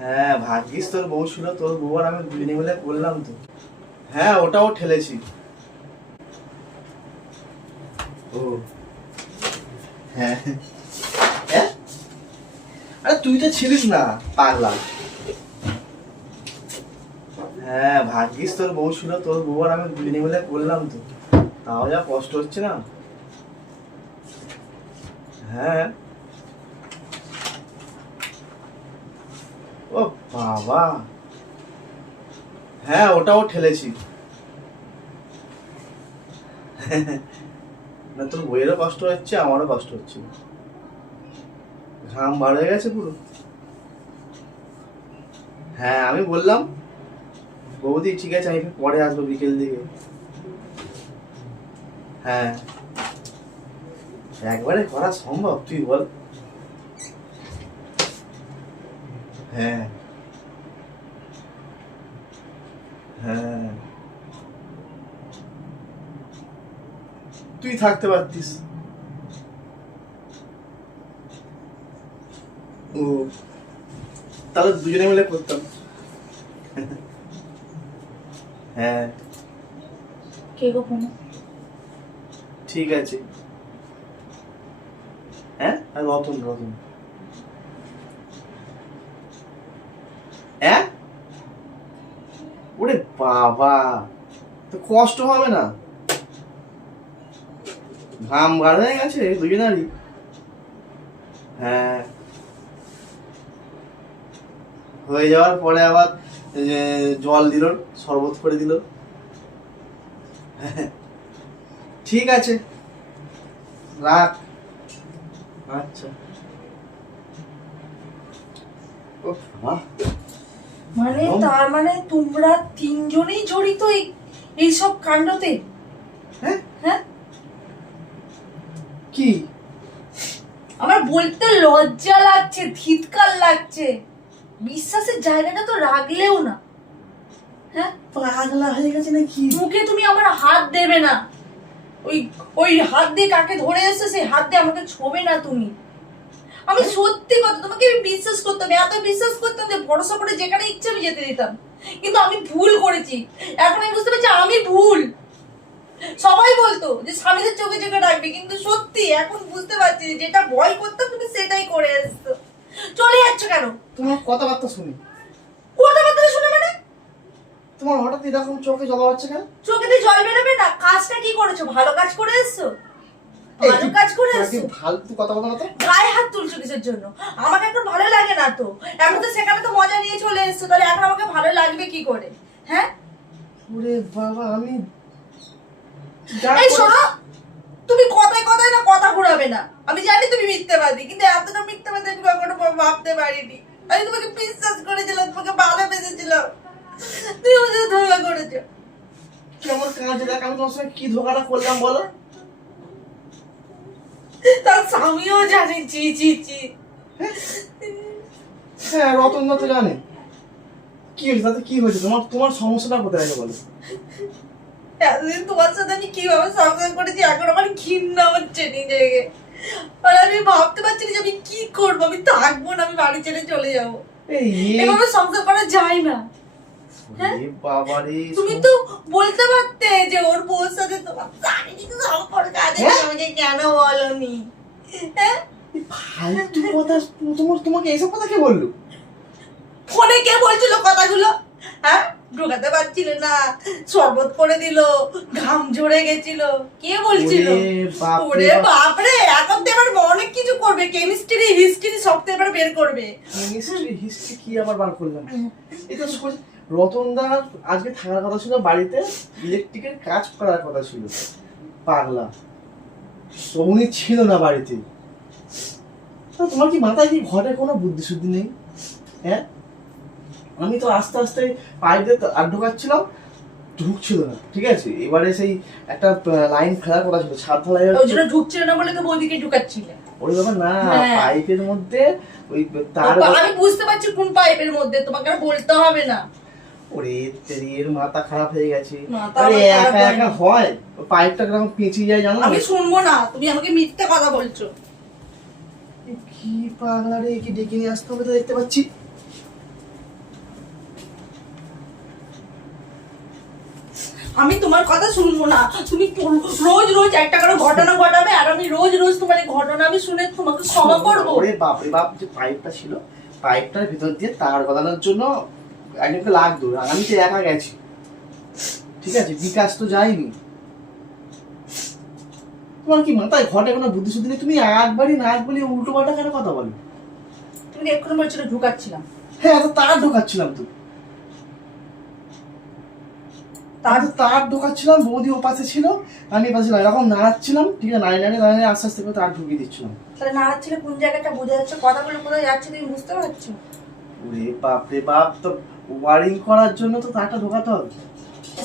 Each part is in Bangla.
হ্যাঁ ভাগ্যিস তোর বউ ছিল, তোর বউ আর আমি দুজনে মিলে করলাম তো। হ্যাঁ ওটাও ঠেলেছি। ও হ্যাঁ হ্যাঁ? আরে তুই তো ছিলিস না পাগলা। হ্যাঁ ভাগ্যিস তোর বউ ছিল, তোর বউ আর আমি দুজনে মিলে করলাম তো, তাও যা কষ্ট হচ্ছে না। হ্যাঁ ও বাবা, হ্যাঁ ওটাও ঠেলেছি। না তোর বইয়েরও কষ্ট হচ্ছে, আমারও কষ্ট হচ্ছে, ঘাম বার হয়ে গেছে পুরো। হ্যাঁ আমি বললাম বৌদি ঠিক আছে আমি পরে আসবো বিকেল দিকে। হ্যাঁ একবারে করা সম্ভব তুই বল? হ্যাঁ হ্যাঁ তুই থাকতে পারতিস। ও তাহলে দুজনে মিলে করতাম। হ্যাঁ কে গো ফোন? ঠিক আছে। হ্যাঁ আর রতন রতন। হ্যাঁ ওরে বাবা, তো কষ্ট হবে না? ঘাম বার হয়ে গেছে দুজনারই। হ্যাঁ হয়ে যাওয়ার পরে আবার জল দিল, শরবত করে দিল। ঠিক আছে রাখ। আচ্ছা ও বাহ, মানে তার মানে তোমরা তিনজনেই জড়িত এইসব কাণ্ডতে? হ্যাঁ হ্যাঁ কি আমার বলতে লজ্জা লাগছে, ধিৎকার লাগছে। বিশ্বাসের জায়গাটা তো রাখলেও না। হ্যাঁ পাগলা হয়ে গেছে নাকি? মুখে তুমি আমার হাত দেবে না। ওই ওই হাত দিয়ে কাকে ধরে এসেছে সেই হাত দিয়ে আমাকে ছোবে না তুমি। আমি সত্যি কথা তোমাকে আমি বিশ্বাস করতাম, এত বিশ্বাস করতাম যে ভরসা করে যেখানে ইচ্ছে আমি যেতে দিতাম। কিন্তু আমি ভুল করেছি, এখন আমি বুঝতে পারছি আমি ভুল। সবাই বলতো যে স্বামীদের চোখে চোখে রাখবে, কিন্তু সত্যি এখন বুঝতে পারছি যে যেটা ভয় করতাম তুমি সেটাই করে এসছো। চলে যাচ্ছ কেন? তোমার কথাবার্তা শুনি। কথাবার্তা শুনে মানে? তোমার হঠাৎ এরকম চোখে জল হচ্ছে কেন? চোখেতে জল বেরোবে না? কাজটা কি করেছো? ভালো কাজ করে এসছো? ভালো কাজ করে এসছো? ফালতু কথা বলো না তো। গায়ে হাত তুলছো কিসের জন্য? আমাকে এখন ভালো লাগে না তো। এখন তো সেখানে তো মজা নিয়ে চলে এসছো, তাহলে এখন আমাকে ভালো লাগবে কি করে? হ্যাঁ ওরে বাবা আমি এই শোনো, তুমি কথায় কথায় না কথা ঘুরাবে না। আমি জানি তুমি মিথ্যাবাদী, কিন্তু এতটা মিথ্যাবাদী আমি কখনো ভাবতে পারিনি। আমি তোমাকে বিশ্বাস করেছিলাম, তোমাকে ভালোবেসেছিলাম, তুমি আমার সাথে ধোঁকা করেছো। কেমন কাজ দেখ, আমি তোমার সঙ্গে কি ধোকাটা করলাম বলো? তার স্বামীও জানে। জি জি জি। হ্যাঁ রতন দা তো জানে। কি হয়েছে তাতে? কি হয়েছে তোমার? তোমার সমস্যাটা কোথায় আছে বলো? এতদিন তোমার সাথে আমি কিভাবে সংসার করেছি, এখন আমার ঘৃণা হচ্ছে নিজেকে। আর আমি ভাবতে পারছি না যে আমি কি করবো। আমি থাকবো না, আমি বাড়ি ছেড়ে চলে যাবো। এই এভাবে সংসার করা যায় না। বাবারে, তুমি তো বলতে পারতে যে ওর বউর সাথে তোমার শারীরিক সম্পর্ক আছে, আমাকে কেন বলনি? হ্যাঁ ফালতু কথা। তোমাকে এইসব কথা কে বললো? ফোনে কে বলছিল কথাগুলো? হ্যাঁ ঢোকাতে পারছিলে না, শরবত করে দিল, ঘাম ঝরে গেছিল, কে বলছিল? ওরে বাপরে, এখন তো এবার অনেক কিছু করবে, কেমিস্ট্রি হিস্ট্রি সব তো এবার বের করবে। হিস্ট্রি কি আবার বার করলাম? এটা রতনদার আজকে থাকার কথা ছিল বাড়িতে, ইলেকট্রিকের কাজ করার কথা ছিল। পাগলা, তো উনি ছিল না বাড়িতে। তোমার কি মাথায় কি ঘরে কোনো বুদ্ধি শুদ্ধি নেই? হ্যাঁ আমি তো আস্তে আস্তে পাইপ দিয়ে আর ঢোকাচ্ছিলাম, ঢুকছিল না। ঠিক আছে, এবারে সেই একটা লাইন ফেলার কথা ছিল, ছাদ ঢালাই ওই জন্য ঢুকছিল না বলে তো বৌদিকে ঢুকাচ্ছিলে। ওই ব্যাপার না, পাইপের মধ্যে ওই তার। আমি বুঝতে পারছি কোন পাইপের মধ্যে, তোমাকে আর বলতে হবে না। ওরে তেরির মাথা খারাপ হয়ে গেছে। আরে একা একা হয়, পাইপটা কিরকম পেঁচিয়ে যায় জানো? আমি শুনবো না, তুমি আমাকে মিথ্যে কথা বলছো। কি পাগলা রে, কি ডেকে নিয়ে আসতে হবে তো দেখতে পাচ্ছি। আমি তোমার কথা শুনবো না। তুমি রোজ রোজ একটা করে ঘটনা ঘটাবে, আর আমি রোজ রোজ তোমার এই ঘটনা আমি শুনে তোমাকে ক্ষমা করবো। ওরে বাপ রে বাপ, যে পাইপটা ছিল পাইপটার ভিতর দিয়ে তার গলানোর জন্য একজনকে লাগতো, আর আমি তো একা গেছি, ঠিক আছে, বিকাশ তো যায়নি। তোমার কি মাথায় ঘটে কোনো বুদ্ধি শুদ্ধি নেই? তুমি একবারই না বলি উল্টো পাল্টা কেন কথা বলো? তুমি এক্ষুনি বলছিল ঢুকাচ্ছিলাম। হ্যাঁ, তো তার ঢোকাচ্ছিলাম তো, তার ঢোকাচ্ছিলাম, বৌদি ও পাশে ছিল, আমি এ পাশে ছিলাম, এরকম নাড়াচ্ছিলাম, ঠিক আছে, নাড়িয়ে আস্তে আস্তে করে তার ঢুকিয়ে দিচ্ছিলাম। তাহলে নাড়াচ্ছিলে কোন জায়গাটা বোঝা যাচ্ছে, কথাগুলো কোথায় যাচ্ছে তুমি বুঝতে পারছো? ওরে বাপ রে বাপ, তো ওয়ারিং করার জন্য তো তারটা ঢোকাতে হবে।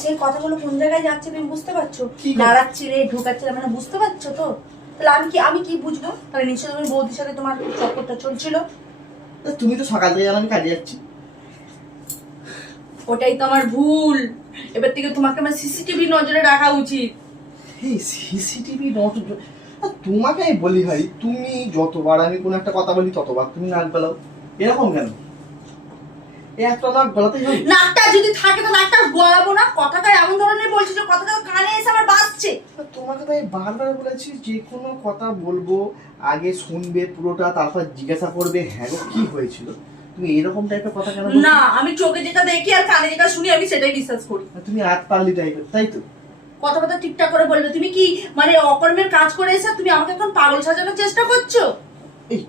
সেই কথাগুলো কোন জায়গায় যাচ্ছে তুমি বুঝতে পারছো? কি কথা? নাড়াচ্ছিলে, ঢোকাচ্ছিলে, মানে বুঝতে পারছো তো? তাহলে আমি কি বুঝবো? তাহলে নিশ্চয়ই তুমি বৌদির সাথে তোমার চক্করটা চলছিল। তুমি তো সকাল থেকে জানো আমি কাজে যাচ্ছি। ওটাই তো আমার ভুল। এবার থেকে তোমাকে আমার সিসিটিভি নজরে রাখা উচিত। এই সিসিটিভি নজর, তোমাকে আমি বলি ভাই, তুমি যতবার আমি কোনো একটা কথা বলি ততবার তুমি নাক গলাও, এরকম কেন? একটা নাক গলাতেই হবে? নাকটা যদি থাকে তো নাকটা গলাবো না? কথাটা এমন ধরনের বলছি যে কথাটা কানে এসে আমার বাজছে। তোমাকে তো আমি বারবার বলেছি যে কোনো কথা বলবো আগে শুনবে পুরোটা, তারপর জিজ্ঞাসা করবে হ্যাঁ গো কি হয়েছিল। তুমি এরকম টাইপের কথা কেন বলছো? না, আমি চোখে যেটা দেখি আর কানে যেটা শুনি আমি সেটাই বিশ্বাস করি। তুমি আট পারলি টাইপের, তাই তো? কথাবার্তা ঠিকঠাক করে বলবে। তুমি কি মানে অকর্মের কাজ করে এসে তুমি আমাকে এখন পাগল সাজানোর চেষ্টা করছো? এই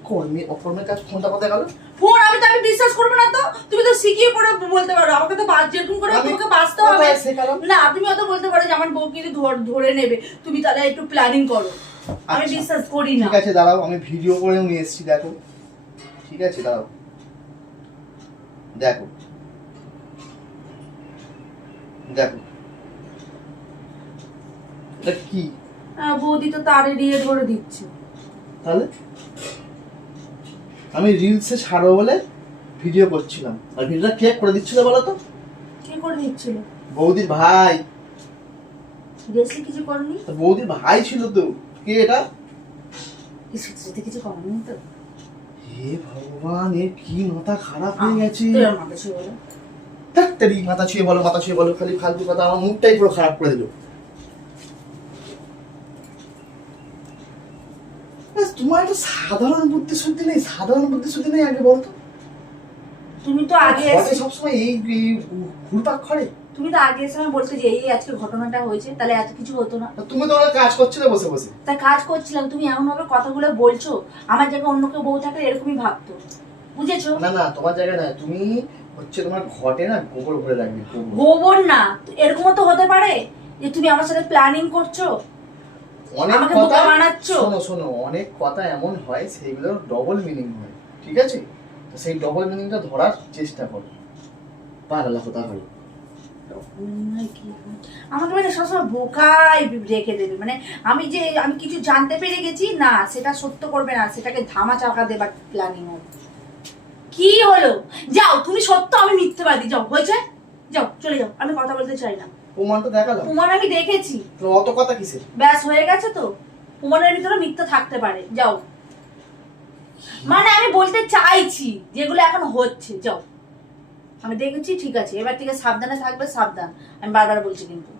অকর্মের কাজ ফোনটা কথা গেল? ফোন আমি বিশ্বাস করবো না তো? তুমি তো শিখিয়ে পড়ে বলতে পারো, আমাকে তো যেরকম করে তোমাকে বাঁচতে হবে না। তুমি অত বলতে পারো যে আমার বউ কিন্তু ধরে নেবে, তুমি তাহলে একটু প্ল্যানিং করো। আমি বিশ্বাস করি না। ঠিক আছে দাঁড়াও, আমি ভিডিও করে নিয়ে এসেছি, দেখো। ঠিক আছে দাঁড়াও, দেখো দেখো এটা কি? বৌদি তো তারে দিয়ে ধরে দিচ্ছে। তাহলে আমি রিলসে ছাড়বো বলে ভিডিও করছিলাম, আর ভিডিওটা কে করে দিচ্ছিল বলো তো? কে করে দিচ্ছিল? বৌদির ভাই। সিরিয়াসলি কিছু করনি? বৌদির ভাই ছিল তো। কে এটা? কিছু করনি তো? হে ভগবান, এর কি মাথা খারাপ হয়ে গেছে। মাথা ছুঁয়ে বলো, মাথা ছুঁয়ে বলো, খালি ফালতু কথা, আমার মুখটাই পুরো খারাপ করে দিল। তোমার একটা সাধারণ বুদ্ধি শুদ্ধি নেই? সাধারণ বুদ্ধি শুদ্ধি নেই আগে বলতো? তুমি তো আগে সবসময় এই ঘুরপাক করে। তুমি তো আগে সময় বলতে যে এই আজকে ঘটনাটা হয়েছে, তাহলে এত কিছু হতো না। তুমি তো কাজ করছিলে বসে বসে। তা কাজ করছিলাম, তুমি এমন ভাবে কথাগুলো বলছো, আমার জায়গায় অন্য কেউ বউ থাকলে এরকমই ভাবতো, বুঝেছো? না না, তোমার জায়গায় না, তুমি হচ্ছে তোমার ঘটে না গোবর ভরে রাখবে। গোবর না, এরকমও তো হতে পারে যে তুমি আমার সাথে প্ল্যানিং করছো, অনেক আমাকে কথা বোকা বানাচ্ছো। শোনো, অনেক কথা এমন হয় সেইগুলোর ডবল মিনিং হয়, ঠিক আছে? তো সেই ডবল মিনিংটা ধরার চেষ্টা করো। পাগলা কথা হলো। আমাকে মানে সবসময় বোকাই রেখে দেবে, মানে আমি কিছু জানতে পেরে গেছি না সেটা সত্য করবে না, সেটাকে ধামা চাকা দেবার প্ল্যানিং হবে। কি হলো? যাও, তুমি সত্য আমি মিথ্যেবাদী, যাও, হয়েছে, যাও চলে যাও, আমি কথা বলতে চাই না। প্রমাণটা দেখালো? প্রমাণ আমি দেখেছি। তো অত কথা কিসের? ব্যাস হয়ে গেছে তো, প্রমাণের ভিতরে মিথ্যা থাকতে পারে, যাও। মানে আমি বলতে চাইছি যেগুলো এখন হচ্ছে, যাও, আমি দেখেছি, ঠিক আছে, এবার থেকে সাবধানে থাকবে, সাবধান, আমি বারবার বলছি কিন্তু।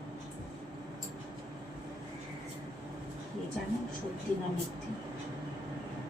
জানো সত্যি না মিথ্যে?